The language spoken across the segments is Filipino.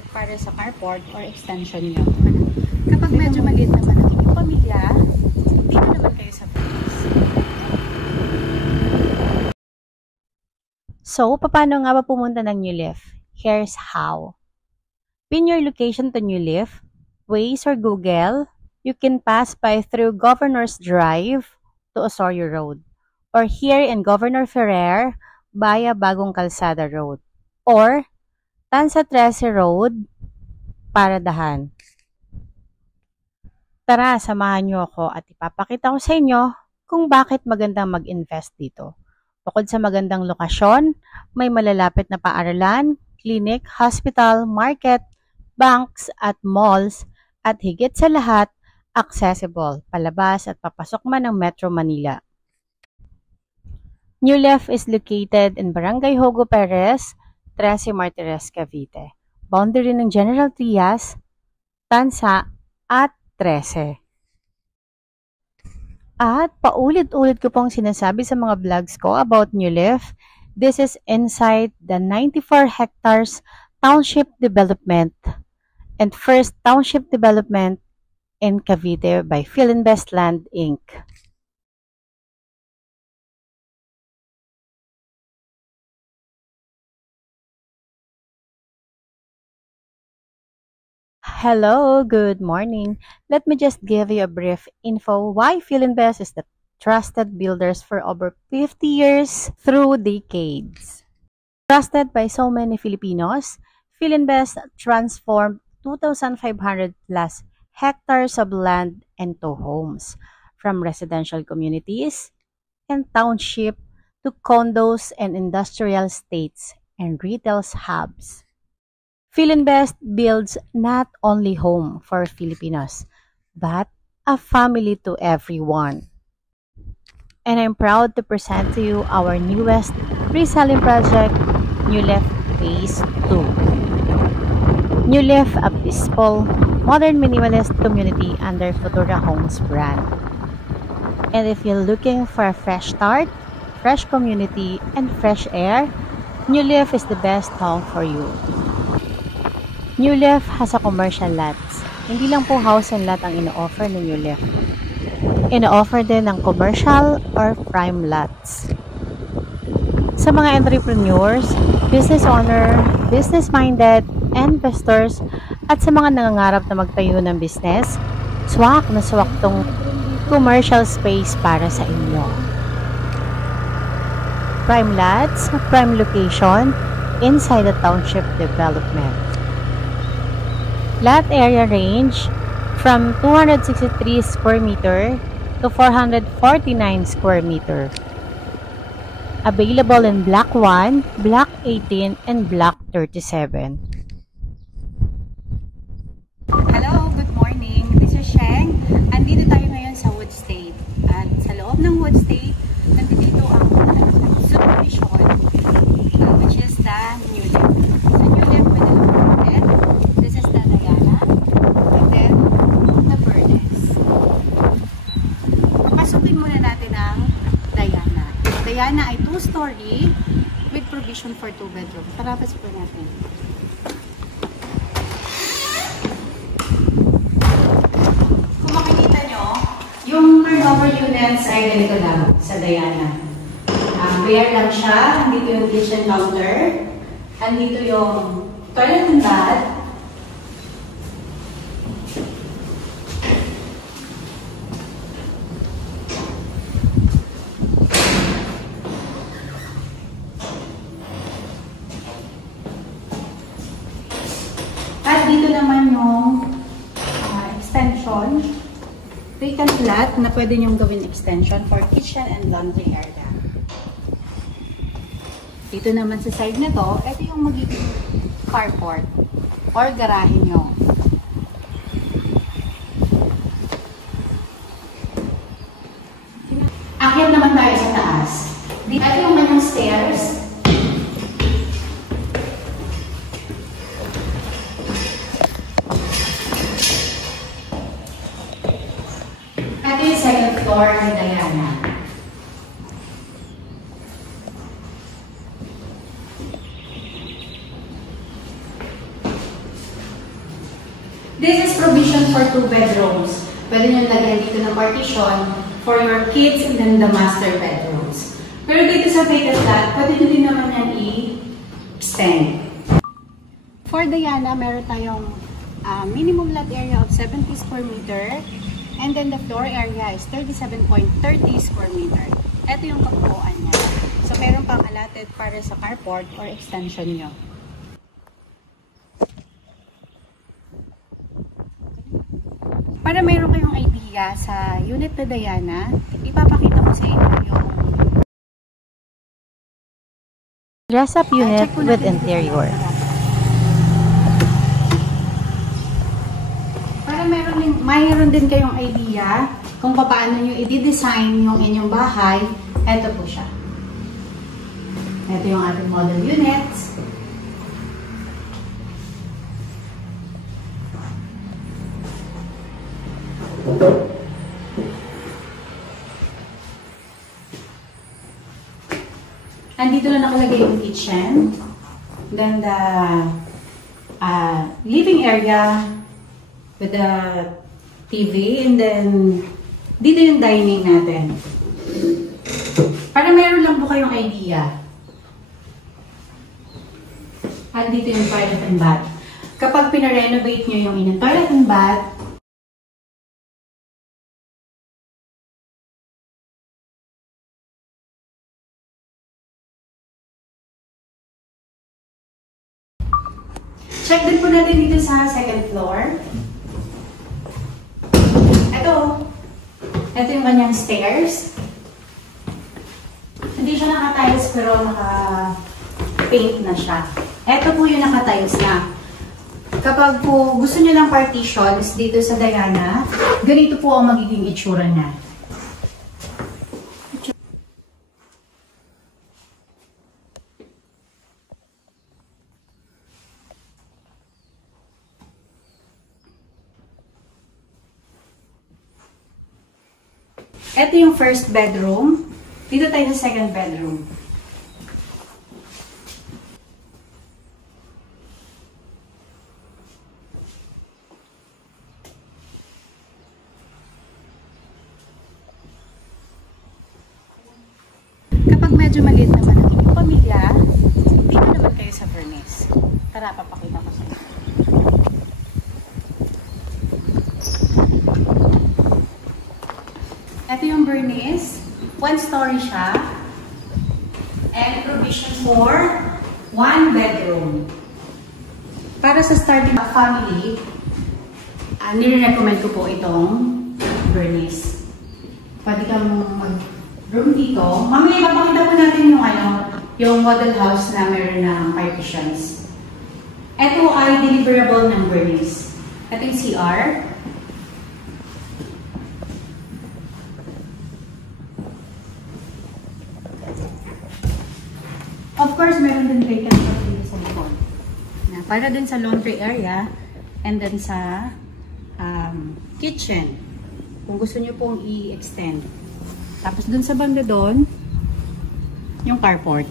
suited para sa carport or extension nyo. Kapag medyo maliit naman ang inyong pamilya, dito naman kayo sa place. So, paano nga ba pumunta ng New Leaf? Here's how. Pin your location to New Leaf, Waze or Google. You can pass by through Governor's Drive to Osorio Road, or here in Governor Ferrer via Bagong Kalsada Road, or Tanza 13 Road, Paradahan. Tara, samahan niyo ako at ipapakita ko sa inyo kung bakit magandang mag-invest dito. Bukod sa magandang lokasyon, may malalapit na paaralan, clinic, hospital, market, banks at malls, at higit sa lahat, accessible, palabas at papasok man ng Metro Manila. New Leaf is located in Barangay Hogo Perez, 13 Martires, Cavite. Boundary ng General Trias, Tanza at 13. At paulit-ulit ko pong sinasabi sa mga vlogs ko about New Leaf, this is inside the 94 hectares township development and first township development in Cavite by Philinvest Land Inc. Hello, good morning. Let me just give you a brief info why Philinvest is the trusted builders for over 50 years through decades. Trusted by so many Filipinos, Philinvest transformed 2,500 plus hectares of land into homes, from residential communities and township to condos and industrial estates and retail hubs. Philinvest builds not only home for Filipinos, but a family to everyone. And I'm proud to present to you our newest reselling project, New Leaf Phase 2. New Leaf, a peaceful, modern minimalist community under Futura Homes brand. And if you're looking for a fresh start, fresh community, and fresh air, New Leaf is the best home for you. New Leaf has a commercial lots. Hindi lang po house and lot ang ino-offer ng New Leaf. Ino-offer din ng commercial or prime lots. Sa mga entrepreneurs, business owner, business-minded, investors, at sa mga nangangarap na magtayo ng business, swak na swak tong commercial space para sa inyo. Prime lots, prime location, inside the township development. Lot area range from 263 square meter to 449 square meter. Available in Block 1, Block 18, and Block 37. Hello, good morning. This is Sheng. Andito tayo ngayon sa Wood State. At sa loob ng Wood State, nandito ang subdivision, which is the New Leaf. So, New Leaf with the located. This is the Diana, and then the Verdes. Papasukin muna natin ang Diana. Diana ay 2-story with provision for 2 bedrooms. Tara, pasukin natin. Kung makikita nyo, yung turnover units ay ganito lang sa Diana. Bare lang siya. Andito yung kitchen counter. Andito yung toilet and bath. At dito naman yung extension, vacant lot na pwede nyong gawin extension for kitchen and laundry area. Dito naman sa side na to, ito yung magiging carport or garahe nyo. Akyat naman tayo sa taas. Ito yung kanyang stairs. Ito yung second floor ni Diana. provision for 2 bedrooms. Pwede nyo lagyan dito ng partition for your kids and then the master bedrooms. Pero dito sa vacant lot, pwede nyo din naman yan i-extend. For Diana, meron tayong minimum lot area of 70 square meter and then the floor area is 37.30 square meter. Ito yung kabuuan niya. So, meron pang allotted para sa carport or extension nyo. Para mayroon kayong idea sa unit na Diana, ipapakita ko sa inyo yung dress-up unit with interior. Para mayroon din kayong idea kung paano nyo i-design yung inyong bahay, ito po siya. Ito yung ating model units. Andito na nakalagay yung kitchen. Then the living area with the TV. And then dito yung dining natin. Para meron lang po kayong idea. At dito yung toilet and bath. Kapag pinarenovate nyo yung inyong toilet and bath, check din po natin dito sa second floor. Ito yung kanyang stairs. Hindi siya naka-tiles pero naka-paint na siya. Ito po yung naka-tiles na. Kapag po gusto nyo ng partitions dito sa Diana, ganito po ang magiging itsura niya. Ito yung first bedroom. Dito tayo sa second bedroom. Kapag medyo maliit naman ang inyong pamilya, dito naman kayo sa furnace. Tara, papakita ko sa inyo. Ito yung furnace. 1-story siya. And provision for 1 bedroom. Para sa starting family, nire-recommend ko po itong furnace. Pwede kang mag-room dito. Mamaya papakita po natin yung model house na meron ng partitions. Ito ay deliverable ng furnace. Ito yung CR. Of course, meron din vacant lot dito sa likod. Para din sa laundry area and then sa kitchen. Kung gusto nyo pong i-extend. Tapos dun sa banda doon, yung carport.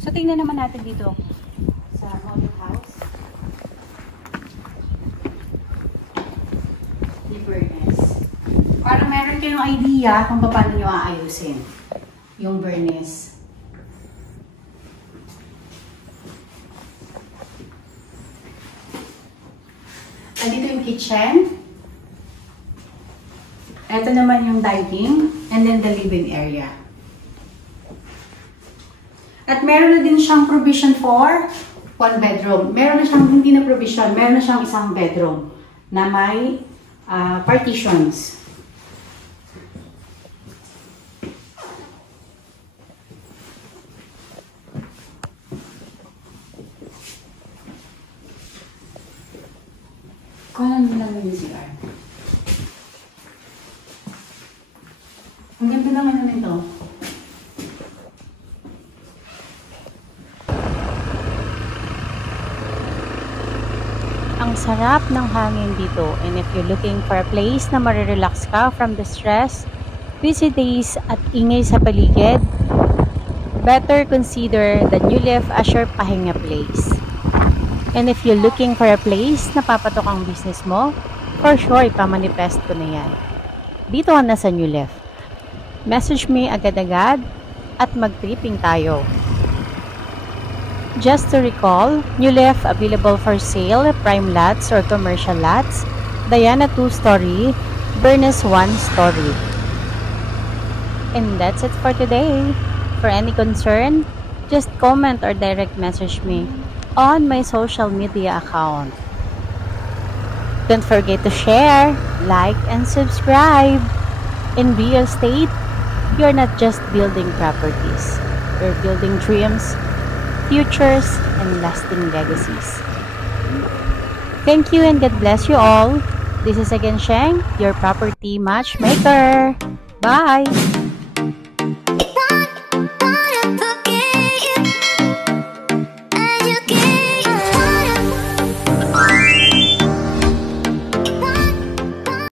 So, tingnan naman natin dito sa model house. Furnace. Para meron kayong idea kung paano nyo aayusin yung furnace. Andito yung kitchen. Ito naman yung dining and then the living area. At meron na din siyang provision for 1 bedroom. Meron na siyang hindi na provision, meron na siyang isang bedroom na may partitions. Kuhanan mo lang yung CR. Ang ganda naman na nito. Ang sarap ng hangin dito, and if you're looking for a place na marirelax ka from the stress, busy days at ingay sa paligid, better consider the New Leaf as your pahinga place. And if you're looking for a place na papatok ang business mo, for sure, ipamanifest ko na yan. Dito ka na sa New Leaf. Message me agad-agad at mag-tripping tayo. Just to recall, New Leaf available for sale, prime lots or commercial lots, Diana 2-story, Bernice 1-story. And that's it for today. For any concern, just comment or direct message me on my social media account. Don't forget to share, like, and subscribe. In real estate, you're not just building properties. You're building dreams, futures, and lasting legacies. Thank you and God bless you all. This is again Sheng, your property matchmaker. Bye!